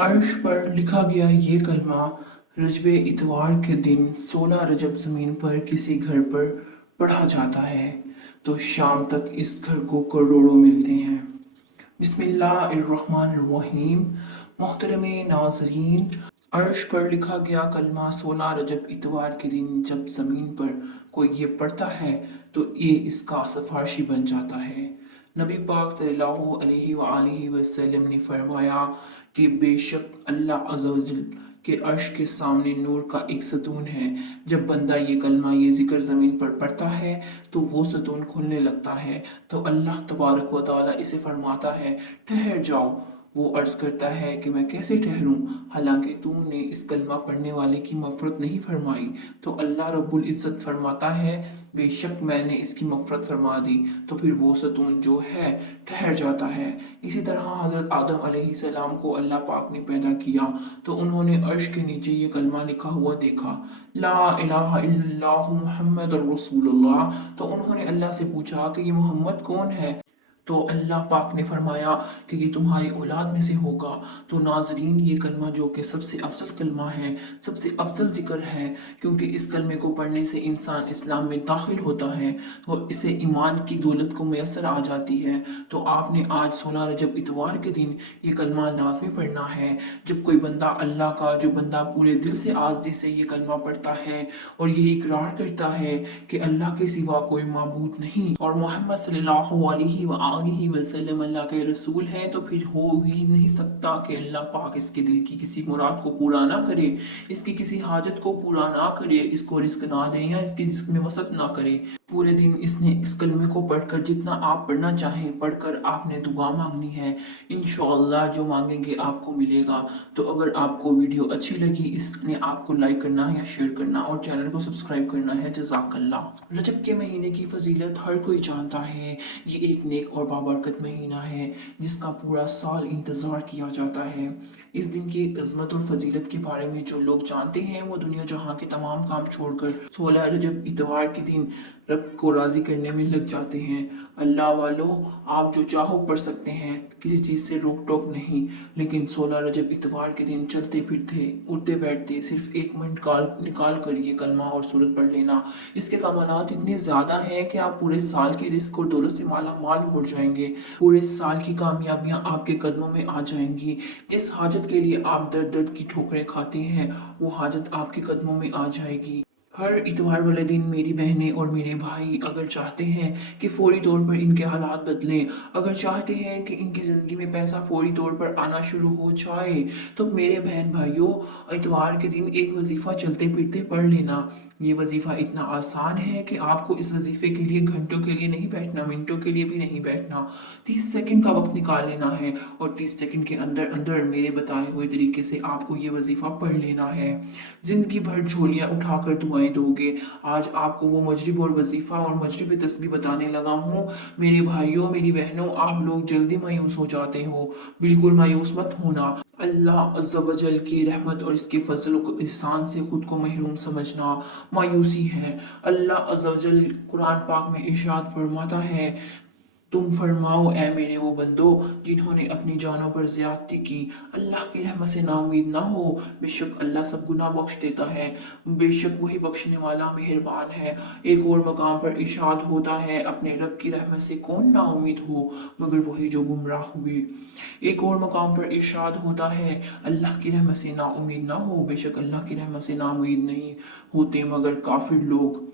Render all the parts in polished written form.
अर्श पर लिखा गया ये कलमा रजब इतवार के दिन 16 रजब ज़मीन पर किसी घर पर पढ़ा जाता है तो शाम तक इस घर को करोड़ों मिलते हैं। बिस्मिल्लाहिर्रहमानिर्रहीम। मोहतरम नाज़रीन, अर्श पर लिखा गया कलमा 16 रजब इतवार के दिन जब ज़मीन पर कोई ये पढ़ता है तो ये इसका सिफारशी बन जाता है। नबी पाक सल्लल्लाहु अलैहि वसल्लम ने फरमाया कि बेशक अल्लाह अज़्ज़ व जल के अर्श के सामने नूर का एक सतून है। जब बंदा ये कलमा ये जिक्र ज़मीन पर पढ़ता है तो वो सतून खुलने लगता है तो अल्लाह तबारक व तआला इसे फरमाता है, ठहर जाओ। वो अर्ज़ करता है कि मैं कैसे ठहरूं, हालांकि तूने इस कलमा पढ़ने वाले की मग़फ़िरत नहीं फरमाई। तो अल्लाह रब्बुल इज़्ज़त फरमाता है, बेशक मैंने इसकी मग़फ़िरत फरमा दी। तो फिर वो सतून जो है ठहर जाता है। इसी तरह हज़रत आदम अलैहिस्सलाम को अल्लाह पाक ने पैदा किया तो उन्होंने अर्श के नीचे ये कलमा लिखा हुआ देखा, ला इलाहा इल्लल्लाहु मुहम्मदुर रसूलुल्लाह। तो उन्होंने अल्लाह से पूछा कि ये मोहम्मद कौन है? तो अल्लाह पाक ने फरमाया कि ये तुम्हारी औलाद में से होगा। तो नाजरीन, ये कलमा जो कि सबसे अफजल कलमा है, सबसे अफजल जिक्र है, क्योंकि इस कलमे को पढ़ने से इंसान इस्लाम में दाखिल होता है और इसे ईमान की दौलत को मैसर आ जाती है। तो आपने आज 16 रजब इतवार के दिन ये कलमा लाजमी पढ़ना है। जब कोई बंदा अल्लाह का, जो बंदा पूरे दिल से आज़ी से ये कलमा पढ़ता है और यही इकरार करता है कि अल्लाह के सिवा कोई माबूद नहीं और मोहम्मद सल्लल्लाहु अलैहि वसल्लम अल्लाह के रसूल हैं, तो फिर हो ही नहीं सकता कि अल्लाह पाक इसके दिल की किसी मुराद को पूरा ना करे, इसकी किसी हाजत को पूरा ना करे, इसको रिस्क ना दे या इसकी रिस्क में वसत ना करे। पूरे दिन इसने इस कलमे को पढ़कर जितना आप पढ़ना चाहें पढ़कर आपने दुआ मांगनी है। इंशाअल्लाह जो मांगेंगे आपको मिलेगा। तो अगर आपको वीडियो अच्छी लगी, इसने आपको लाइक करना है या शेयर करना और चैनल को सब्सक्राइब करना है। जज़ाकल्लाह। रजब के महीने की फजीलत हर कोई जानता है। ये एक नेक और बाबरकत महीना है जिसका पूरा साल इंतज़ार किया जाता है। इस दिन की अज़मत और फजीलत के बारे में जो लोग जानते हैं वो दुनिया जहाँ के तमाम काम छोड़कर 16 रजब इतवार के दिन रब को राज़ी करने में लग जाते हैं। अल्लाह वालों, आप जो चाहो पढ़ सकते हैं, किसी चीज़ से रोक टोक नहीं, लेकिन 16 रजब इतवार के दिन चलते फिरते उठते बैठते सिर्फ 1 मिनट निकाल कर ये कलमा और सूरत पढ़ लेना। इसके कमालात इतने ज़्यादा हैं कि आप पूरे साल के रिस्क और दौलत से माला माल हो जाएंगे। पूरे साल की कामयाबियाँ आपके कदमों में आ जाएंगी। जिस हाजत के लिए आप दर्द दर्द की ठोकरें खाते हैं वो हाजत आपके कदमों में आ जाएगी। हर इतवार वाले दिन मेरी बहनें और मेरे भाई अगर चाहते हैं कि फौरी तौर पर इनके हालात बदलें, अगर चाहते हैं कि इनकी ज़िंदगी में पैसा फौरी तौर पर आना शुरू हो जाए, तो मेरे बहन भाइयों, इतवार के दिन एक वजीफ़ा चलते फिरते पढ़ लेना। ये वजीफ़ा इतना आसान है कि आपको इस वजीफ़े के लिए घंटों के लिए नहीं बैठना, मिनटों के लिए भी नहीं बैठना। 30 सेकंड का वक्त निकाल लेना है और 30 सेकंड के अंदर अंदर मेरे बताए हुए तरीके से आपको ये वजीफ़ा पढ़ लेना है। ज़िंदगी भर झोलियाँ उठाकर दुआएं दोगे। आज आपको वो मजरिब और वजीफ़ा और मजरिब तस्बीह बताने लगा हूँ। मेरे भाइयों, मेरी बहनों, आप लोग जल्दी मायूस हो जाते हो, बिल्कुल मायूस मत होना। अल्लाह अज़्ज़ व जल की रहमत और इसके फजल व एहसान से खुद को महरूम समझना मायूसी है। अल्लाह अज़्ज़ व जल कुरान पाक में इरशाद फरमाता है, तुम फरमाओ ए मेरे वो बंदो जिन्होंने अपनी जानों पर ज़्यादती की, अल्लाह की रहमत से नाउमीद ना हो, बेशक अल्लाह सब गुनाह बख्श देता है, बेशक वही बख्शने वाला मेहरबान है। एक और मकाम पर इरशाद होता है, अपने रब की रहमत से कौन नाउमीद हो मगर वही जो गुमराह हुए। एक और मकाम पर इरशाद होता है, अल्लाह की रहमत से नाउमीद ना हो, बेशक अल्लाह की रहमत से नाउमीद नहीं होते मगर काफिर लोग।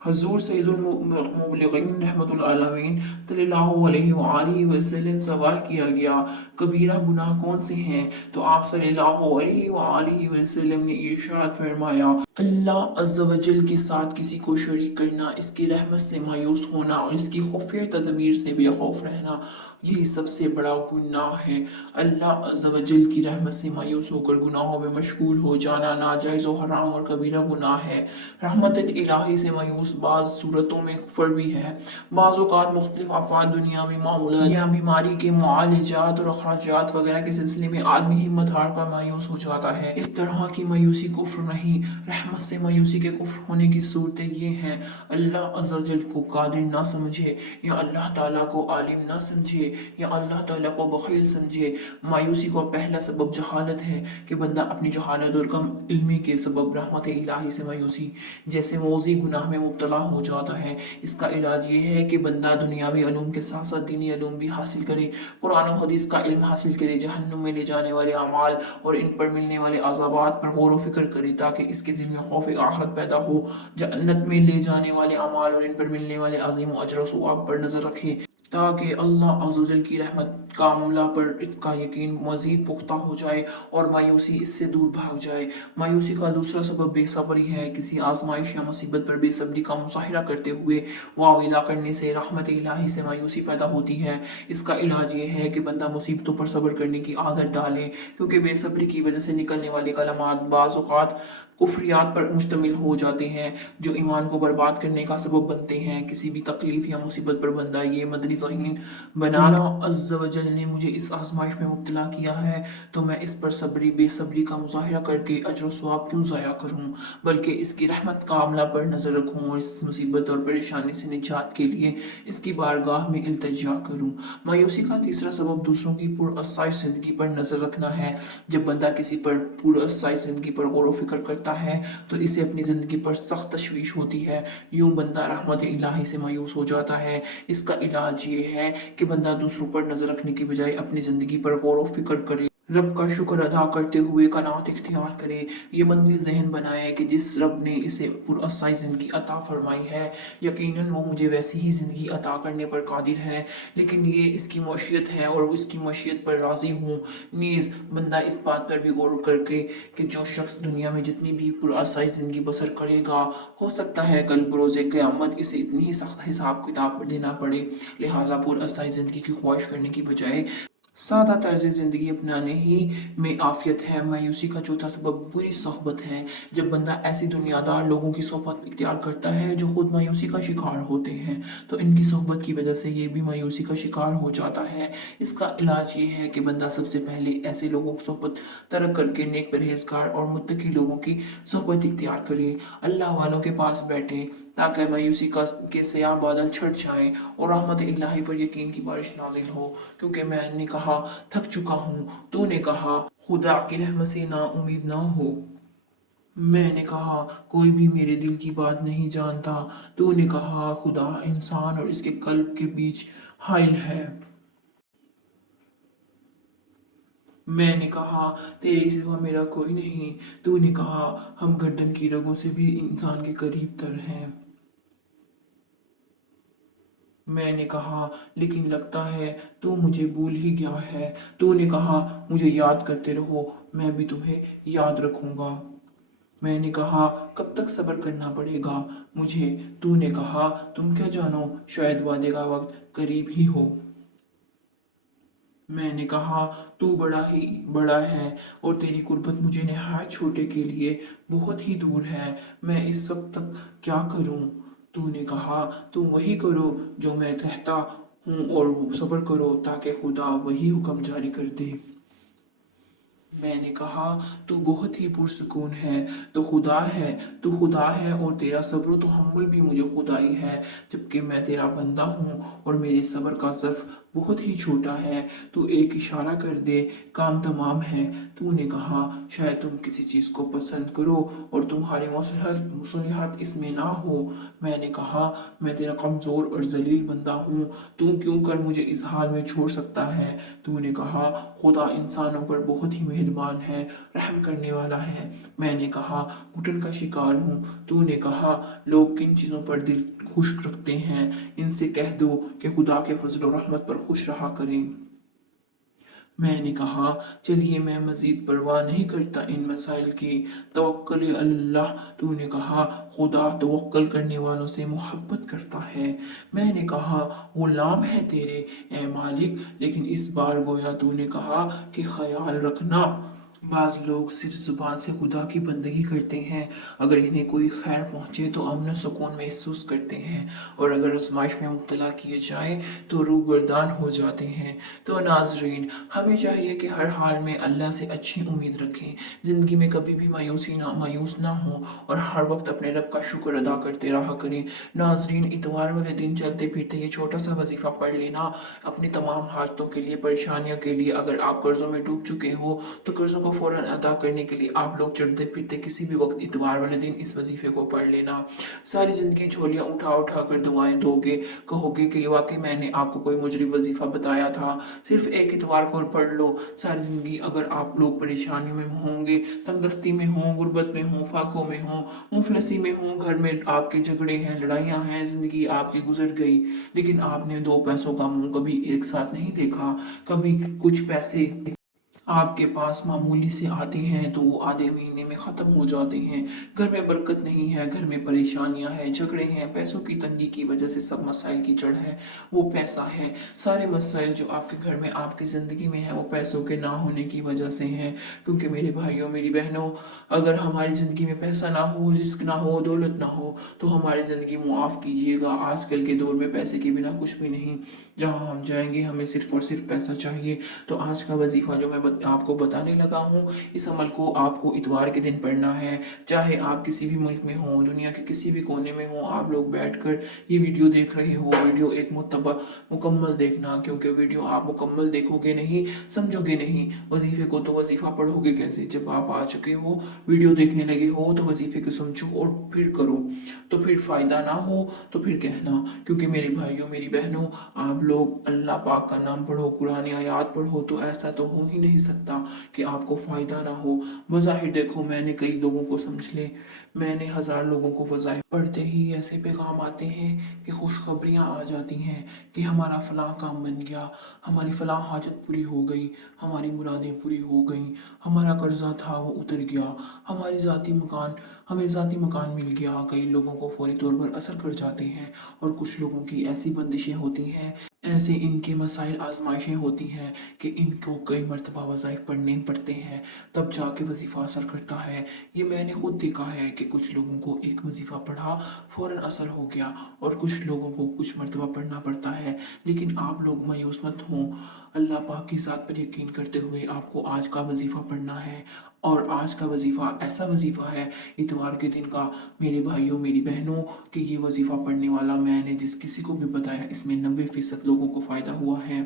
हजूर सैयदुल मुबल्लिगीन रहमतुल आलमीन सल्लल्लाहु अलैहि वसल्लम सवाल किया गया, कबीरा गुनाह कौन से हैं? तो आप सल्लल्लाहु अलैहि वसल्लम ने इरशाद फरमाया, अल्लाह अज़्ज़ व जल के साथ किसी को शरीक करना, इसकी रहमत से मायूस होना और इसकी खुफिया तदबीर से बेखौफ रहना, यही सबसे बड़ा गुनाह है। अल्लाह अज़्ज़ व जल की रहमत से मायूस होकर गुनाहों में मशगूल हो जाना नाजायज़ व हराम और कबीरा गुनाह है। रहमत इलाही से मायूस बाज़ सूरतों में कुफर भी है। बाज़ औक़ात मुख्तलिफ आफ़ात दुनियावी मामूलात या बीमारी के मुआलजात और अखराजात वगैरह के सिलसिले में आदमी हिम्मत हार कर मायूस हो जाता है। इस तरह की मायूसी कुफ्र नहीं, रहमत से मायूसी के कुफ्र होने की सूरतें ये हैं, अल्लाह अज़्ज़ा वजल को कादिर ना समझे, या अल्लाह ताला को आलिम ना समझे, या अल्लाह ताला को बख़ील समझे। मायूसी का पहला सबब जहालत है कि बंदा अपनी जहालत और कम इल्मी के सबब रहमत इलाही से मायूसी जैसे मौज़ी गुनाह में मुब्तला हो जाता है। इसका इलाज ये है कि बंदा दुनियावी इल्म के साथ साथ दीनी इल्म भी हासिल करे, कुरान और हदीस का इल्म हासिल करे, जहन्नुम में ले जाने वाले अमाल और इन पर मिलने वाले अज़ाबात पर गौर व फिक्र करे ताकि इसके दिल में खौफ आखिरत पैदा हो, जन्नत में ले जाने वाले अमाल और इन पर मिलने वाले अज़ीम अजर व सवाब पर नज़र रखे ताकि अल्लाह अज़्ज़ व जल की रहमत का मामला पर इसका यकीन मज़ीद पुख्ता हो जाए और मायूसी इससे दूर भाग जाए। मायूसी का दूसरा सबब बेसब्री है। किसी आजमाइश या मुसीबत पर बेसब्री का मुज़ाहिरा करते हुए वाविला करने से रहमत इलाही से मायूसी पैदा होती है। इसका इलाज ये है कि बंदा मुसीबतों पर सब्र करने की आदत डाले, क्योंकि बेसब्री की वजह से निकलने वाले कलमात बाज़ औक़ात कुफ्रियात पर मुश्तमिल हो जाते हैं जो ईमान को बर्बाद करने का सबब बनते हैं। किसी भी तकलीफ या मुसीबत पर बंदा ये मदनी ज़हीन बना अज़्ज़ व जल ने मुझे इस आजमाइश में मुब्तला किया है तो मैं इस पर सब्री बेसब्री का मुज़ाहिरा करके अजर सवाब क्यों ज़ाया करूँ, बल्कि इसकी रहमत का अमला पर नज़र रखूँ और इस मुसीबत और परेशानी से निजात के लिए इसकी बारगाह में इल्तिजा करूँ। मायूसी का तीसरा सबब दूसरों की पुरअसाइश ज़िंदगी पर नज़र रखना है। जब बंदा किसी पर पुरअसाइश ज़िंदगी पर गौर व फिक्र करता है तो इसे अपनी ज़िंदगी पर सख्त तशवीश होती है। यूँ बंदा रहमत इलाही से मायूस हो जाता है। इसका इलाज ये है कि बंदा दूसरों पर नज़र रखने की बजाय अपनी ज़िंदगी पर गौर व फिक्र करे, रब का शुक्र अदा करते हुए कनात इख्तियार करे। ये मदनी जहन बनाए कि जिस रब ने इसे पुरअसाई ज़िंदगी अता फरमाई है यकीनन वो मुझे वैसी ही ज़िंदगी अता करने पर कादिर है, लेकिन ये इसकी मशीयत है और इसकी मशीयत पर राज़ी हूँ। नीज़ बंदा इस बात पर भी गौर करके कि जो शख्स दुनिया में जितनी भी पुरअसाई ज़िंदगी बसर करेगा हो सकता है कल बरोज़े क़यामत इसे इतनी ही सख्त हिसाब किताब देना पड़े। लिहाजा पुरअसाई ज़िंदगी की ख्वाहिश करने की बजाय सादा तर्ज ज़िंदगी अपनाने ही में आफियत है। मायूसी का चौथा सबब बुरी सोहबत है। जब बंदा ऐसी दुनियादार लोगों की सोहबत इख्तियार करता है जो खुद मायूसी का शिकार होते हैं तो इनकी सोहबत की वजह से ये भी मायूसी का शिकार हो जाता है। इसका इलाज ये है कि बंदा सबसे पहले ऐसे लोगों की सोहबत तर्क करके नेक परहेजगार और मुत्तकी लोगों की सोहबत इख्तियार करे, अल्लाह वालों के पास बैठे ताकि मायूसी का के सयाह बादल छट जाएं और रहमत इलाही पर यकीन की बारिश नाजिल हो। क्योंकि मैंने कहा थक चुका हूँ, तूने कहा खुदा की रहमत से ना उम्मीद ना हो। मैंने कहा कोई भी मेरे दिल की बात नहीं जानता, तूने कहा खुदा इंसान और इसके कल्ब के बीच हाइल है। मैंने कहा तेरे सिवा मेरा कोई नहीं, तूने कहा हम गर्दन की रगों से भी इंसान के करीब तर हैं। मैंने कहा लेकिन लगता है तू मुझे भूल ही गया है। तूने कहा मुझे याद करते रहो, मैं भी तुम्हें याद रखूंगा। मैंने कहा कब तक सब्र करना पड़ेगा मुझे। तूने कहा तुम क्या जानो, शायद वादे का वक्त करीब ही हो। मैंने कहा तू बड़ा ही बड़ा है और तेरी कुर्बत मुझे नहायत छोटे के लिए बहुत ही दूर है। मैं इस वक्त तक क्या करूं? तूने कहा तुम वही करो जो मैं कहता हूँ और सब्र करो ताकि खुदा वही हुक्म जारी कर दे। मैंने कहा तू बहुत ही पुरसुकून है, तो खुदा है, तू खुदा है और तेरा सब्र तो हम्मुल भी मुझे खुदाई है, जबकि मैं तेरा बंदा हूँ और मेरे सब्र का ज़र्फ बहुत ही छोटा है। तू एक इशारा कर दे, काम तमाम है। तूने कहा शायद तुम किसी चीज़ को पसंद करो और तुम्हारी मसलहत इसमें ना हो। मैंने कहा मैं तेरा कमज़ोर और जलील बंदा हूँ, तू क्यों कर मुझे इस हाल में छोड़ सकता है। तूने कहा खुदा इंसानों पर बहुत ही मेहरबान है, रहम करने वाला है। मैंने कहा घुटन का शिकार हूँ। तूने कहा लोग किन चीज़ों पर दिल खुश रखते हैं, इनसे कह दो कि खुदा के फजल और रहमत पर खुश रहा करें। मैंने कहा चलिए मैं मज़ीद परवाह नहीं करता इन मसाइल की, तवक्कल अल्लाह। तूने कहा खुदा तवक्कल करने वालों से मोहब्बत करता है। मैंने कहा गुलाम है तेरे ए मालिक, लेकिन इस बार गोया तूने कहा कि ख्याल रखना बाज़ लोग सिर्फ ज़ुबान से खुदा की बंदगी करते हैं। अगर इन्हें कोई खैर पहुँचे तो अमन सुकून महसूस करते हैं, और अगर आजमाइश में मुब्तला किए जाएं तो रूगर्दान हो जाते हैं। तो नाजरीन, हमें चाहिए कि हर हाल में अल्लाह से अच्छी उम्मीद रखें, ज़िंदगी में कभी भी मायूस ना हो, और हर वक्त अपने रब का शुक्र अदा करते रहा करें। नाजरीन, इतवार वाले दिन चलते फिरते ये छोटा सा वजीफ़ा पढ़ लेना अपनी तमाम हाजतों के लिए, परेशानियों के लिए। अगर आप कर्ज़ों में डूब चुके हो तो कर्ज़ों को फ़ौरन अदा करने के लिए आप लोग चलते फिरते किसी भी वक्त इतवार वाले दिन इस वजीफ़े को पढ़ लेना। सारी ज़िंदगी झोलियाँ उठा उठा कर दुआएं दोगे, कहोगे कि वाकई मैंने आपको कोई मुजरिब वजीफ़ा बताया था, सिर्फ एक इतवार को पढ़ लो। सारी ज़िंदगी अगर आप लोग परेशानियों में होंगे, तंगदस्ती में हों, गुर्बत में हों, फाकों में हों, मुफलसी में हों, घर में आपके झगड़े हैं, लड़ाइयाँ हैं, ज़िंदगी आपकी गुजर गई, लेकिन आपने दो पैसों का मुंह कभी एक साथ नहीं देखा। कभी कुछ पैसे आपके पास मामूली से आते हैं तो वो आधे महीने में ख़त्म हो जाते हैं। घर में बरकत नहीं है, घर में परेशानियां हैं, झगड़े हैं, पैसों की तंगी की वजह से सब मसाइल की जड़ है वो पैसा है। सारे मसाइल जो आपके घर में, आपकी ज़िंदगी में है, वो पैसों के ना होने की वजह से हैं। क्योंकि मेरे भाइयों, मेरी बहनों, अगर हमारी ज़िंदगी में पैसा ना हो, रिस्क ना हो, दौलत ना हो, तो हमारी ज़िंदगी, मुआफ़ कीजिएगा, आजकल के दौर में पैसे के बिना कुछ भी नहीं। जहाँ हम जाएंगे हमें सिर्फ और सिर्फ पैसा चाहिए। तो आज का वजीफ़ा जो मैं आपको बताने लगा हूँ, इस अमल को आपको इतवार के दिन पढ़ना है। चाहे आप किसी भी मुल्क में हों, दुनिया के किसी भी कोने में हों, आप लोग बैठकर ये वीडियो देख रहे हो, वीडियो एक मुत्तबा मुकम्मल देखना, क्योंकि वीडियो आप मुकम्मल देखोगे नहीं, समझोगे नहीं वजीफ़े को, तो वजीफ़ा पढ़ोगे कैसे? जब आप आ चुके हो, वीडियो देखने लगे हो, तो वजीफ़े को समझो और फिर करो। तो फिर फ़ायदा ना हो तो फिर कहना। क्योंकि मेरे भाइयों, मेरी बहनों, आप लोग अल्लाह पाक का नाम पढ़ो, कुरान आयात पढ़ो, तो ऐसा तो हो ही नहीं सकता कि आपको फ़ायदा ना हो। बज़ाहिर देखो, मैंने कई लोगों को समझ ले, मैंने हज़ार लोगों को वज़ाहिर पढ़ते ही ऐसे पैगाम आते हैं कि खुशखबरियाँ आ जाती हैं कि हमारा फ़लाँ काम बन गया, हमारी फ़लाँ हाजत पूरी हो गई, हमारी मुरादें पूरी हो गईं, हमारा कर्ज़ा था वो उतर गया, हमें ज़ाती मकान मिल गया। कई लोगों को फौरी तौर पर असर कर जाते हैं, और कुछ लोगों की ऐसी बंदिशें होती हैं, ऐसे इनके मसाइल आजमाइशें होती हैं कि इनको कई मरतबा वज़ाइफ पढ़ने पड़ते हैं, तब जाके वजीफ़ा असर करता है। ये मैंने खुद देखा है कि कुछ लोगों को एक वजीफ़ा पढ़ा, फ़ौरन असर हो गया, और कुछ लोगों को कुछ मरतबा पढ़ना पड़ता है। लेकिन आप लोग मायूस मत हों, अल्लाह पाक की ज़ात पर यकीन करते हुए आपको आज का वजीफ़ा पढ़ना है। और आज का वजीफ़ा ऐसा वजीफ़ा है इतवार के दिन का, मेरे भाइयों, मेरी बहनों, कि ये वजीफ़ा पढ़ने वाला मैंने जिस किसी को भी बताया, इसमें 90% लोगों को फ़ायदा हुआ है।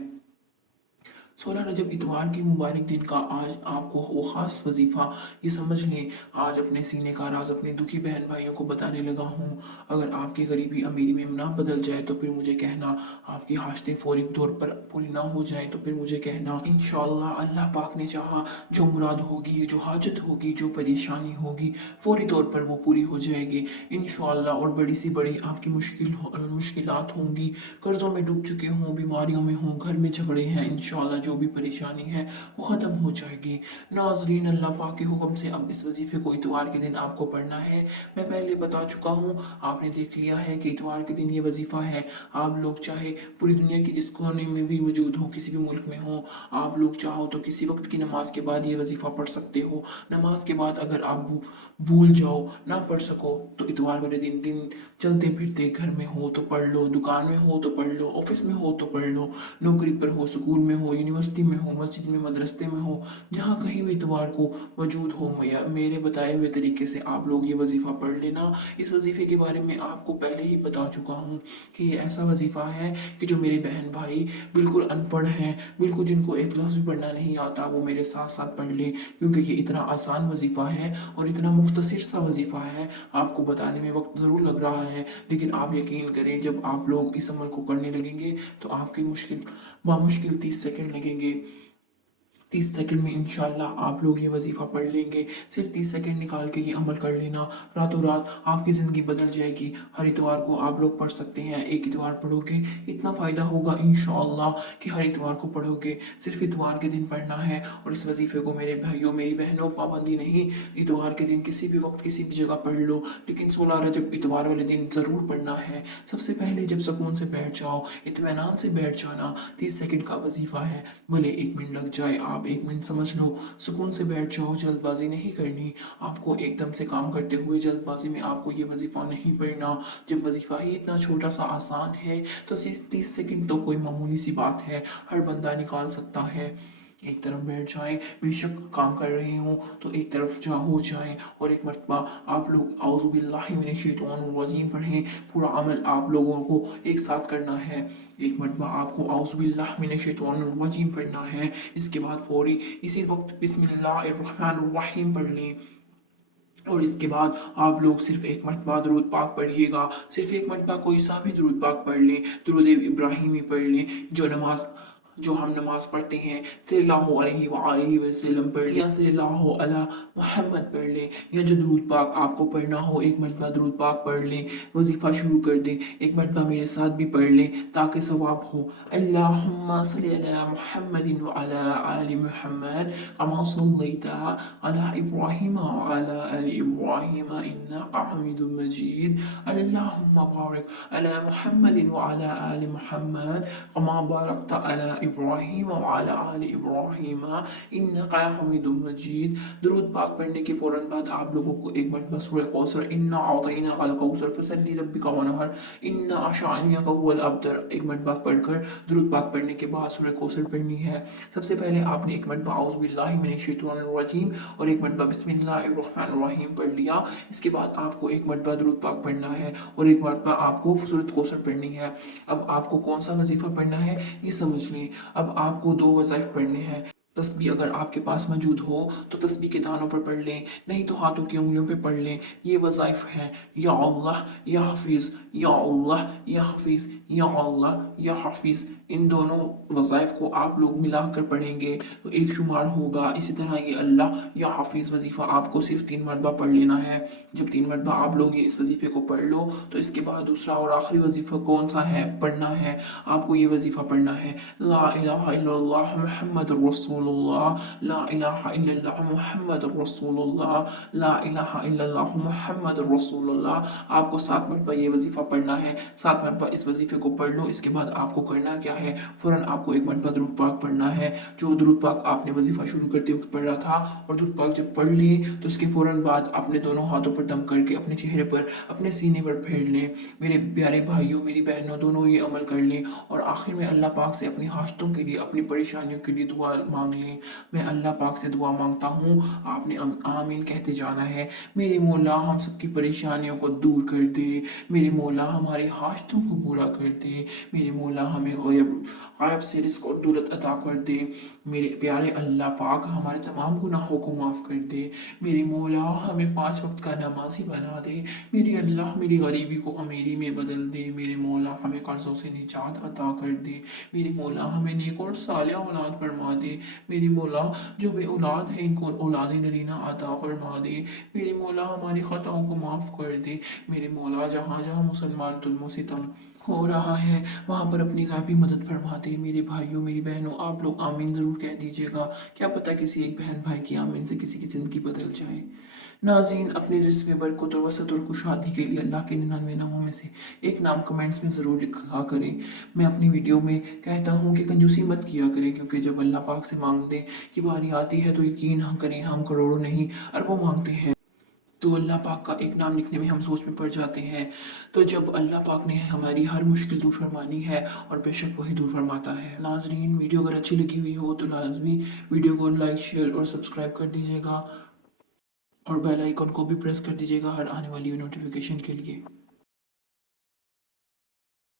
16 रजब इतवार के मुबारक दिन का आज आपको वो ख़ास वजीफ़ा, ये समझ लें, आज अपने सीने का राज अपने दुखी बहन भाइयों को बताने लगा हूँ। अगर आपकी गरीबी अमीरी में ना बदल जाए तो फिर मुझे कहना, आपकी हाजतें फौरी तौर पर पूरी ना हो जाए तो फिर मुझे कहना। इंशाअल्लाह अल्लाह पाक ने चाहा, जो मुराद होगी, जो हाजत होगी, जो परेशानी होगी, फौरी तौर पर वो पूरी हो जाएगी इंशाअल्लाह। और बड़ी सी बड़ी आपकी मुश्किलात होंगी, कर्ज़ों में डूब चुके हों, बीमारियों में हों, घर में झगड़े हैं, इंशाअल्लाह जो भी परेशानी है वो ख़त्म हो जाएगी। नाज़रीन, अल्लाह पाक के हुक्म से अब इस वजीफ़े को इतवार के दिन आपको पढ़ना है। मैं पहले बता चुका हूँ, आपने देख लिया है कि इतवार के दिन ये वजीफ़ा है। आप लोग चाहे पूरी दुनिया की जिस कोने में भी मौजूद हो, किसी भी मुल्क में हो, आप लोग चाहो तो किसी वक्त की नमाज के बाद ये वजीफ़ा पढ़ सकते हो। नमाज के बाद अगर आप भूल जाओ, ना पढ़ सको, तो इतवार वाले दिन चलते फिरते घर में हो तो पढ़ लो, दुकान में हो तो पढ़ लो, ऑफिस में हो तो पढ़ लो, नौकरी पर हो, स्कूल में हो, यूनिवर्सिटी में हो, मस्जिद में, मदरसे में हो, जहाँ कहीं भी इतवार को मौजूद हो, मेरे बताए हुए तरीके से आप लोग ये वजीफ़ा पढ़ लेना। इस वजीफ़े के बारे में आपको पहले ही बता चुका हूँ कि ये ऐसा वजीफ़ा है कि जो मेरे बहन भाई बिल्कुल अनपढ़ हैं, बिल्कुल जिनको एक लफ्ज़ भी पढ़ना नहीं आता, वो मेरे साथ साथ पढ़ ले, क्योंकि ये इतना आसान वजीफ़ा है और इतना मुख्तसर सा वजीफ़ा है। आपको बताने में वक्त ज़रूर लग रहा है, लेकिन आप यकीन करें, जब आप लोग इस अमल को करने लगेंगे तो आपकी बामुश्किल 30 सेकंड लगेंगे। 30 सेकंड में इंशाल्लाह आप लोग ये वजीफ़ा पढ़ लेंगे। सिर्फ 30 सेकंड निकाल के ये अमल कर लेना, रातों रात आपकी ज़िंदगी बदल जाएगी। हर इतवार को आप लोग पढ़ सकते हैं, एक इतवार पढ़ोगे इतना फ़ायदा होगा इंशाअल्लाह कि हर इतवार को पढ़ोगे। सिर्फ इतवार के दिन पढ़ना है, और इस वजीफ़े को मेरे भाइयों, मेरी बहनों, पाबंदी नहीं, इतवार के दिन किसी भी वक्त किसी भी जगह पढ़ लो, लेकिन 16 रजब इतवार वाले दिन ज़रूर पढ़ना है। सबसे पहले जब सुकून से बैठ जाओ, इत्मीनान से बैठ जाना, 30 सेकंड का वजीफ़ा है, भले 1 मिनट लग जाए, आप 1 मिनट समझ लो, सुकून से बैठ जाओ, जल्दबाजी नहीं करनी। आपको एकदम से काम करते हुए जल्दबाजी में आपको ये वजीफ़ा नहीं पढ़ना। जब वजीफ़ा ही इतना छोटा सा आसान है तो 30 सेकंड तो कोई मामूली सी बात है, हर बंदा निकाल सकता है। एक तरफ बैठ जाएं, बेशक काम कर रहे हों तो एक तरफ जा हो जाएं, और एक मरतबा आप लोग औज़ु बिल्लाहि मिनश शैतानिर रजीम पढ़ें। पूरा अमल आप लोगों को एक साथ करना है। एक मरतबा आपको औज़ु बिल्लाहि मिनश शैतानिर रजीम पढ़ना है, इसके बाद फौरी इसी वक्त बिस्मिल्लाहिर रहमानिर रहीम पढ़ लें। और इसके बाद आप लोग सिर्फ एक मरतबा दुरूद पाक पढ़िएगा, सिर्फ एक मरतबा कोई सा भी दुरूद पाक पढ़ लें, दुरूद इब्राहिमी पढ़ लें, जो हम नमाज पढ़ते हैं सल्लल्लाहु अलैहि वसल्लम पढ़ लें, या सल्लल्लाहु अला मोहम्मद पढ़ लें, या जो दुरूद पाक आपको पढ़ना हो एक मरतबा दुरूद पाक पढ़ लें, वजीफ़ा शुरू कर दें, एक मरतबा मेरे साथ भी पढ़ लें ताकि सवाब हो। अल्लाहुम्मा सल्लि अला मुहम्मदिन व अला आलि मुहम्मद कमा सल्लैता अला इब्राहीम व अला आलि इब्राहीम इन्नका हमीदुम मजीद। अल्लाहुम्मा बारिक अला मुहम्मदिन व अला आलि मुहम्मद कमा बारकता अला इब्राहीम व अला आलि इब्राहीम इन्नका हमीदुम मजीद। दुरूद पाक पढ़ने के फ़ौरन बाद आप लोगों को एक मरतबा सूरह कौसर, इन्ना अतैनाकल कौसर फसल्लि लिरब्बिका वनहर, इन्ना शानिअका हुवल अब्तर, एक मरतबा पढ़कर दुरूद पाक पढ़ने के बाद सूरह कौसर पढ़नी है। सबसे पहले आपने एक मरतबा औज़ु बिल्लाहि मिनश शैतानिर रजीम और एक मरतबा बिस्मिल्लाहिर रहमानिर रहीम पढ़ लिया। इसके बाद आपको एक मरतबा दुरूद पाक पढ़ना है और एक मरतबा आपको सूरत कौसर पढ़नी है। अब आपको कौन सा वजीफ़ा पढ़ना है ये समझ लें। अब आपको 2 वज़ाइफ पढ़ने हैं। तस्बीह अगर आपके पास मौजूद हो तो तस्बीह के दानों पर पढ़ लें, नहीं तो हाथों की उंगलियों पर पढ़ लें। ये वज़ाइफ हैं, या अल्लाह या हफीज़, या अल्लाह या हफीज़, या अल्लाह या हफीज़। इन दोनों वज़ाइफ को आप लोग मिलाकर पढ़ेंगे तो एक शुमार होगा। इसी तरह ये अल्लाह या हफीज़ वजीफ़ा आपको सिर्फ 3 मरतबा पढ़ लेना है। जब 3 मरतबा आप लोग ये इस वजीफ़े को पढ़ लो तो इसके बाद दूसरा और आखिरी वजीफ़ा कौन सा है पढ़ना है, आपको ये वजीफ़ा पढ़ना है, ला इलाहा इल्लल्लाह मुहम्मदुर रसूलुल्लाह, ला इलाहा इल्लल्लाह मुहम्मदुर रसूलुल्लाह, ला इलाहा इल्लल्लाह मुहम्मदुर रसूलुल्लाह। आपको 7 मरतबा ये वजीफ़ा पढ़ना है। 7 मरतबा इस वजीफ़े को पढ़ लो। इसके बाद आपको करना क्या है, फ़ौरन आपको एक मरतबा दुरूद पाक पढ़ना है, जो दुरूद पाक आपने वजीफ़ा शुरू करते वक्त पढ़ा था। और दुरूद पाक जब पढ़ ली तो उसके फ़ौरन बाद अपने दोनों हाथों पर दम करके अपने चेहरे पर, अपने सीने पर फेर लें। मेरे प्यारे भाइयों, मेरी बहनों, दोनों ये अमल कर लें और आखिर में अल्लाह पाक से अपनी हाजतों के लिए, अपनी परेशानियों के लिए दुआ मांग लें। मैं अल्लाह पाक से दुआ मांगता हूँ, आपने आमीन कहते जाना है। मेरे मौला हम सबकी परेशानियों को दूर कर दे, मेरे मौला हमारी हाजतों को पूरा कर दे, मेरे मौला हमें गायब से रिज़्क़ और दौलत अता कर दे। मेरे प्यारे अल्लाह पाक हमारे तमाम गुनाहों को माफ़ कर दे। मेरे मौला हमें 5 वक्त का नमाजी बना दे। मेरे अल्लाह मेरी गरीबी को अमीरी में बदल दे। मेरे मौला हमें कर्ज़ों से निजात अता कर दे। मेरे मौला हमें नेक और सालिहा औलाद फरमा दे। मेरे मौला जो बे औलाद है इनको औलाद नरीना अता फरमा दे। मेरे मौला हमारी ख़ताओं को माफ़ कर दे। मेरे मौला जहाँ जहाँ मुसलमान जुल्म सितम हो रहा है वहाँ पर अपनी गायबी मदद फरमा दे। मेरे भाइयों, मेरी बहनों, आप लोग आमीन ज़रूर कह दीजिएगा। क्या पता किसी एक बहन भाई की आमीन से किसी की ज़िंदगी बदल जाए। नाज़रीन, अपने रिज़्क़ में बरकत और वसअत और कुशादगी के लिए अल्लाह के 99 नामों में से एक नाम कमेंट्स में ज़रूर लिखा करें। मैं अपनी वीडियो में कहता हूँ कि कंजूसी मत किया करें, क्योंकि जब अल्लाह पाक से मांगने की बारी आती है तो यकीन हम करें, हम करोड़ों नहीं अरबों मांगते हैं तो अल्लाह पाक का एक नाम लिखने में हम सोच में पड़ जाते हैं। तो जब अल्लाह पाक ने हमारी हर मुश्किल दूर फरमानी है और बेशक वही दूर फरमाता है। नाजरीन, वीडियो अगर अच्छी लगी हुई हो तो लाजमी वीडियो को लाइक, शेयर और सब्सक्राइब कर दीजिएगा और बेल आइकन को भी प्रेस कर दीजिएगा हर आने वाली नोटिफिकेशन के लिए।